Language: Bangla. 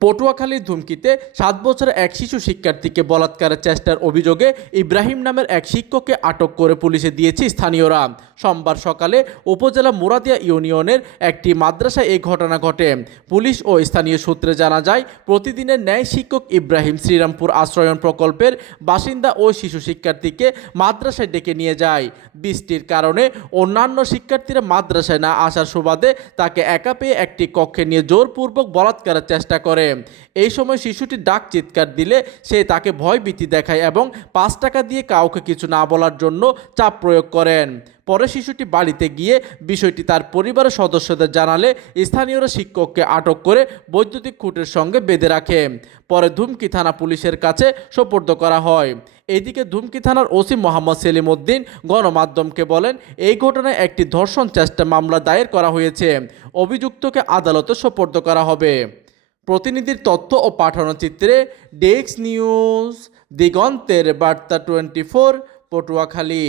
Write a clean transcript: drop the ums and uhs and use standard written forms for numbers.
পটুয়াখালীর ধুমকিতে 7 বছরের এক শিশু শিক্ষার্থীকে বলাৎকারের চেষ্টার অভিযোগে ইব্রাহিম নামের এক শিক্ষককে আটক করে পুলিশে দিয়েছে স্থানীয়রা। সোমবার সকালে উপজেলা মুরাদিয়া ইউনিয়নের একটি মাদ্রাসায় এই ঘটনা ঘটে। পুলিশ ও স্থানীয় সূত্রে জানা যায়, প্রতিদিনের ন্যায় শিক্ষক ইব্রাহিম শ্রীরামপুর আশ্রয়ন প্রকল্পের বাসিন্দা ওই শিশু শিক্ষার্থীকে মাদ্রাসায় ডেকে নিয়ে যায়। বৃষ্টির কারণে অন্যান্য শিক্ষার্থীরা মাদ্রাসায় না আসার সুবাদে তাকে একা পেয়ে একটি কক্ষে নিয়ে জোরপূর্বক বলাৎকারের চেষ্টা করে। এই সময় শিশুটি ডাক চিৎকার দিলে সে তাকে ভয়ভীতি দেখায় এবং 5 টাকা দিয়ে কাউকে কিছু না বলার জন্য চাপ প্রয়োগ করেন। পরে শিশুটি বাড়িতে গিয়ে বিষয়টি তার পরিবারের সদস্যদের জানালে স্থানীয়রা শিক্ষককে আটক করে বৈদ্যুতিক খুঁটির সঙ্গে বেঁধে রাখে। পরে ধুমকি থানা পুলিশের কাছে সোপর্দ করা হয়। এদিকে ধুমকি থানার ওসি মোহাম্মদ সেলিম উদ্দিন গণমাধ্যমকে বলেন, এই ঘটনায় একটি ধর্ষণ চেষ্টা মামলা দায়ের করা হয়েছে। অভিযুক্তকে আদালতে সোপর্দ করা হবে। প্রতিনিধির তথ্য ও পাঠানো চিত্রে ডেস্ক নিউজ, দিগন্তের বার্তা 24, পটুয়াখালী।